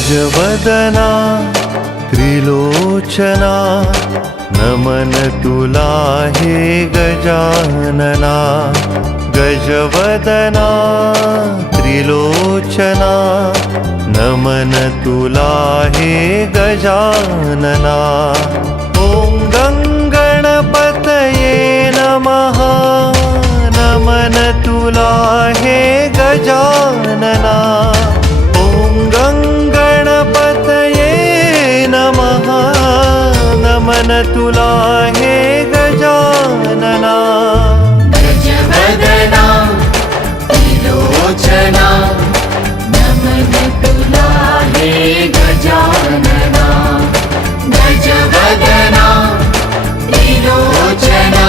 गजवदना त्रिलोचना नमन तुला हे गजानना। गजवदना त्रिलोचना नमन तुला हे गजानना। ॐ गणपतये नमः नमन तुला हे गजानना। ॐ गणपतये नमः नमन तुला हे गजानना। गजवदना त्रिलोचना नमन तुला हे गजानना। गजवदना त्रिलोचना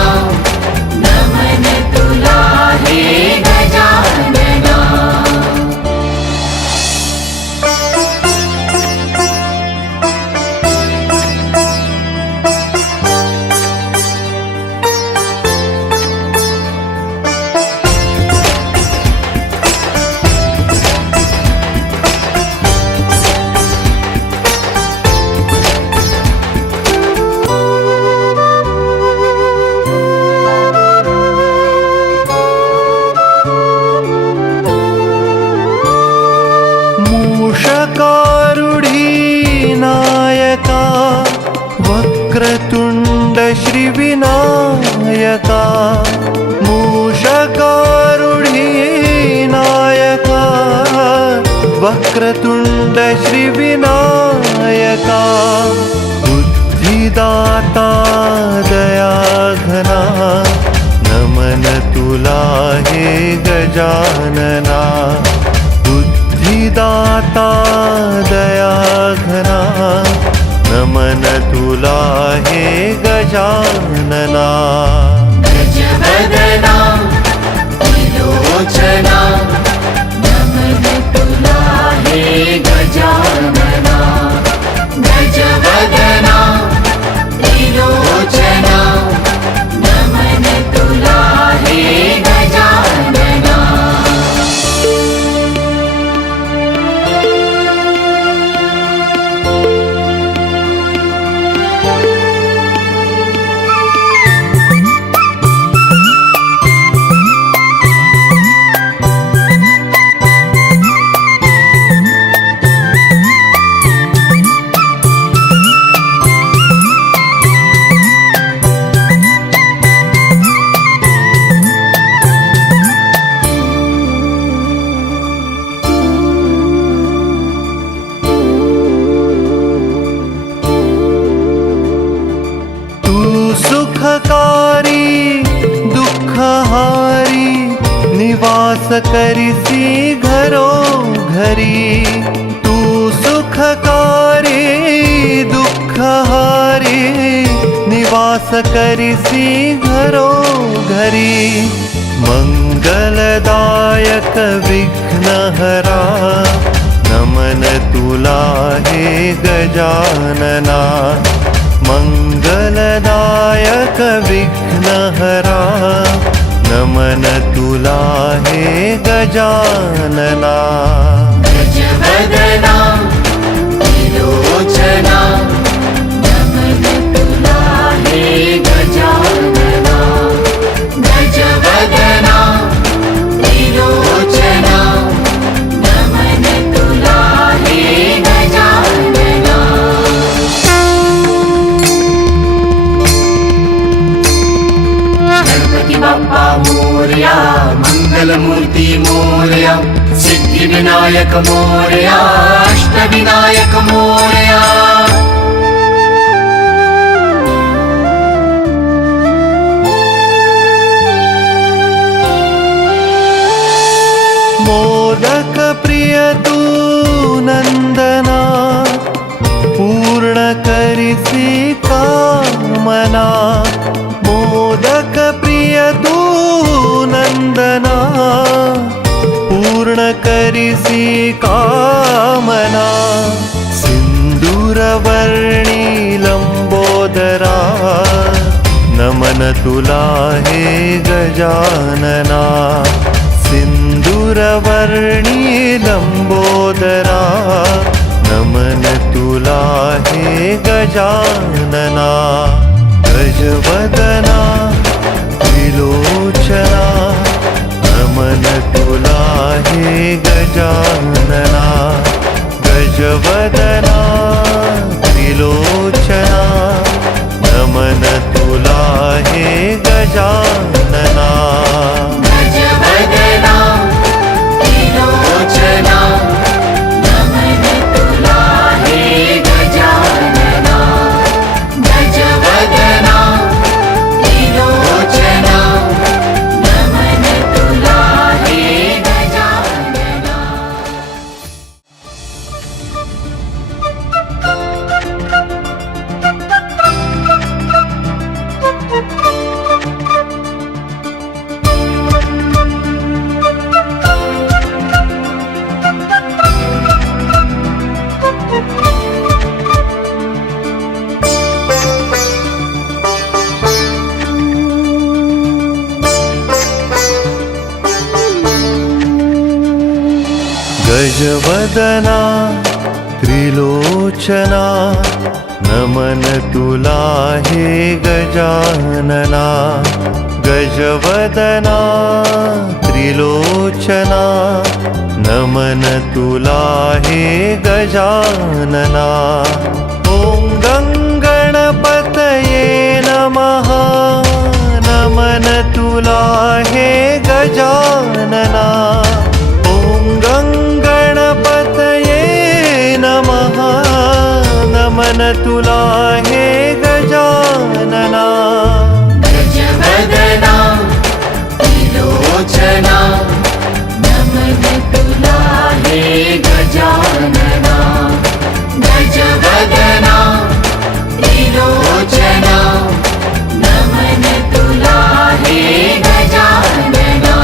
नमन तुला हे गजानना। मूषकारूढी नायका वक्रतुंड श्रीविनायका। मूषकारूढी नायका वक्रतुंड श्रीविनायका। बुद्धिदाता दयाघना नमन तुला हे गजानना। बुद्धिदाता दयाघना नमन तुला हे गजानना। गजवदना त्रिलोचना नमन तुला हे गजानना। गजवदना त्रिलोचना नमन तुला हे गजानना। सुखकारी दुःखहारी निवास करिसी घरो घरी। तू सुखकारी दुःखहारी निवास करिसी घरो घरी। मंगलदायक विघ्नहरा नमन तुला हे गजानना। मंगलदायक विघ्नहरा नमन तुला हे गजानना। गजवदना त्रिलोचना नमन तुला हे गजानना। गजवदना त्रिलोचना नमन तुला हे गजानना। गणपती बाप्पा मोरया मंगलमूर्ती मोरया। सिद्धिविनायक मोरया अष्टविनायक मोरया। मोदक प्रिय तू नंदना पूर्ण करिसी कामना। मोदक प्रिय तू नंदना पूर्ण करिसी कामना। सिंदूरवर्णी लंबोदरा नमन तुला हे गजानना। सिंदूरवर्णी लंबोदरा नमन तुला हे गजानना गजवदना त्रिलोचना नमन तुला हे गजानना गजवदना त्रिलोचना नमन तुला हे गजानना गजवदना त्रिलोचना नमन तुला हे गजानना गजवदना त्रिलोचना नमन तुला हे गजानना गजवदना त्रिलोचना नमन तुला हे गजानना गजवदना त्रिलोचना नमन तुला हे गजानना ॐ गणपतये नमः नमन तुला हे गजानना ॐ गणपतये नमः नमन तुला हे गजानना गजवदना त्रिलोचना नमन तुला हे गजानना गजवदना त्रिलोचना नमन तुला हे गजानना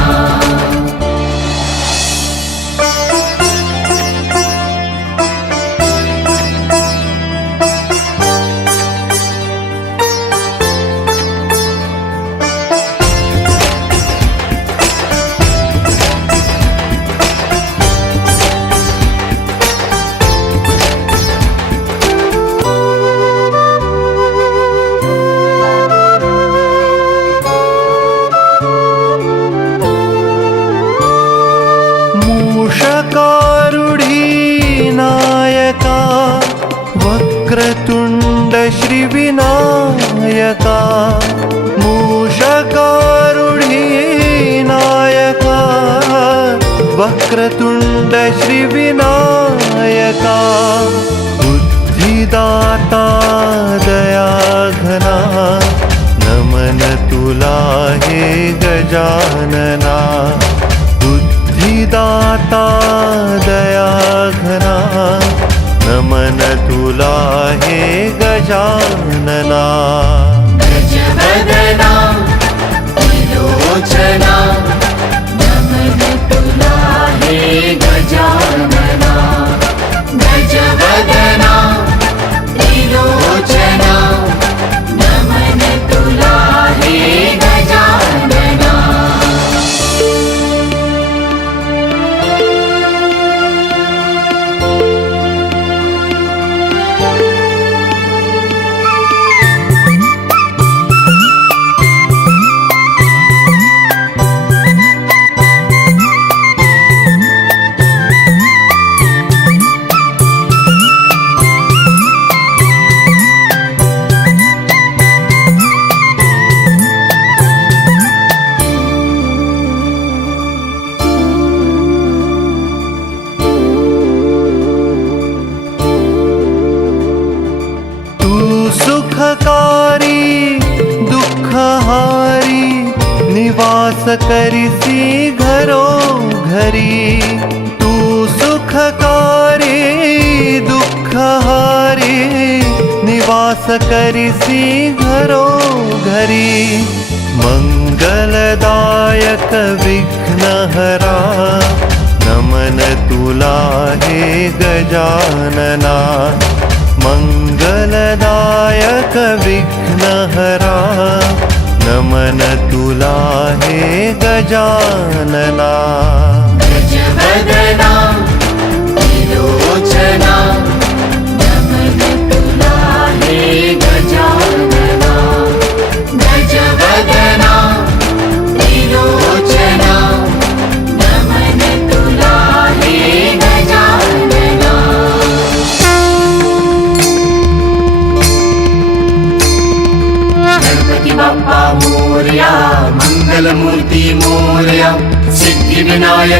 मूषकारूढी नायका वक्रतुंड श्रीविनायका मूषकारूढी नायका वक्रतुंड श्रीविनायका बुद्धिदाता दयाघना नमन तुला हे गजानना बुद्धिदाता दयाघना नमन तुला हे गजानना गजवदना त्रिलोचना नमन तुला हे गजानना गजवदना त्रिलोचना नमन तुला हे गजानना सुखकारी दुःखहारी निवास करिसी घरो घरी तू सुखकारी दुःखहारी निवास करिसी घरो घरी मंगलदायक विघ्नहरा नमन तुला हे गजानना मंगलदायक विघ्नहरा नमन तुला हे गजानना गजवदना त्रिलोचना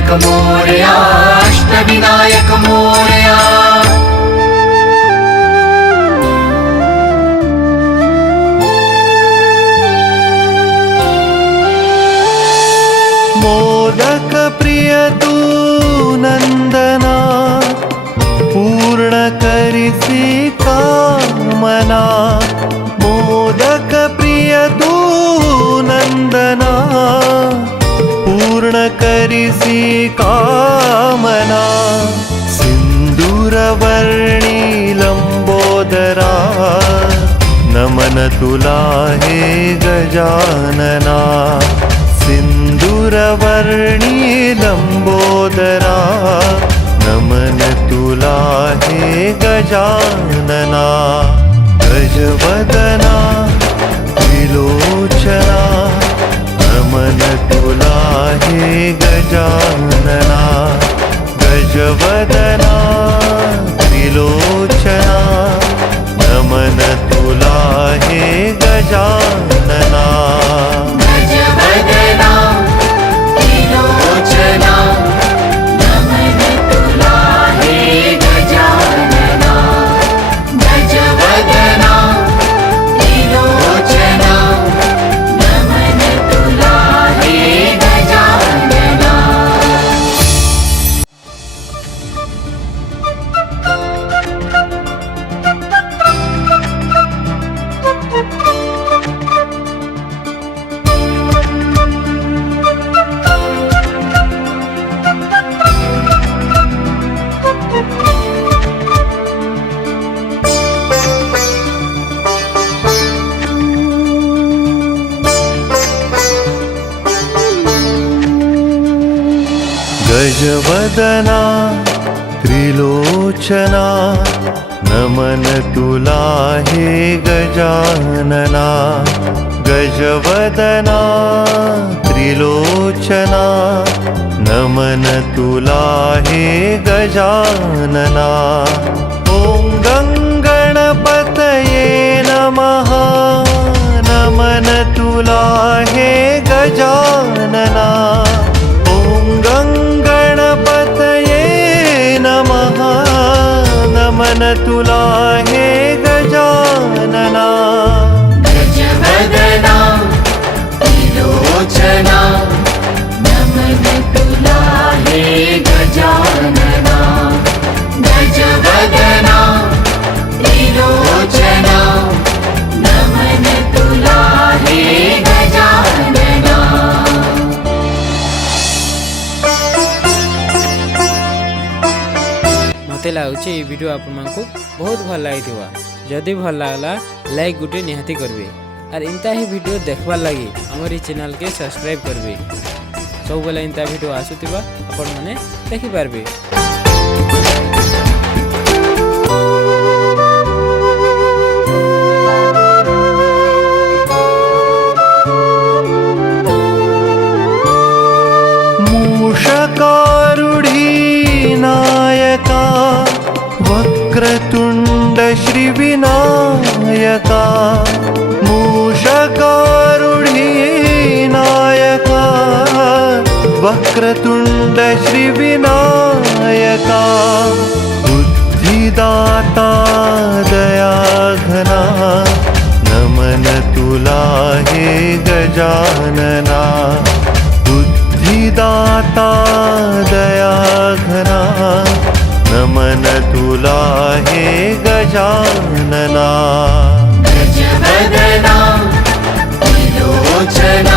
विनायक मोरया अष्टविनायक मोरया मोदक प्रिय तू नंदना पूर्ण करिसी कामना मोदक प्रिय तू नंदना पूर्ण करिसी कामना सिंदूरवर्णी लंबोदरा नमन तुला हे गजानना सिंदूरवर्णी लंबोदरा नमन तुला हे गजानना गजवदना त्रिलोचना नमन तुला हे गजानना गजवदना त्रिलोचना नमन तुला हे गजानना गजवदना त्रिलोचना नमन तुला हे गजानना गजवदना त्रिलोचना नमन तुला हे गजानना गजवदना त्रिलोचना नमन तुला हे गजानना गजवदना त्रिलोचना नमन तुला हे गजानना ॐ गणपतये नमः नमन तुला हे गजानना गणपतये नमः नमन तुला हे गजानना गजवदना त्रिलोचना नमन तुला हे गजानना गजवदना त्रिलोचना नमन तुला हे गजानना मते लाଗୁଛି এই ভিডিও ଆପଣମାନଙ୍କୁ ବହୁତ ଭଲ ଲାଗିଥିବ ଯଦି ଭଲ ଲାଗଲା ଲାଇକ୍ ଗୁଟେ ନିହାତି କରିବେ আর ইনতা হি ভিডিও দেখবার লাগি আমার এই চ্যানেল কে সবস্ক্রাইব করবে ସବୁବେଳେ ইনতা ভিডিও আসুতিবা আপন মানে দেখি পারবে मूषकारूढी नायका वक्रतुंड श्रीविनायका मूषकारूढी नायका वक्रतुंड श्रीविनायका बुद्धिदाता दयाघना नमन तुला हे गजानना बुद्धिदाता दयाघना नमन तुला हे गजानना गजवदना त्रिलोचना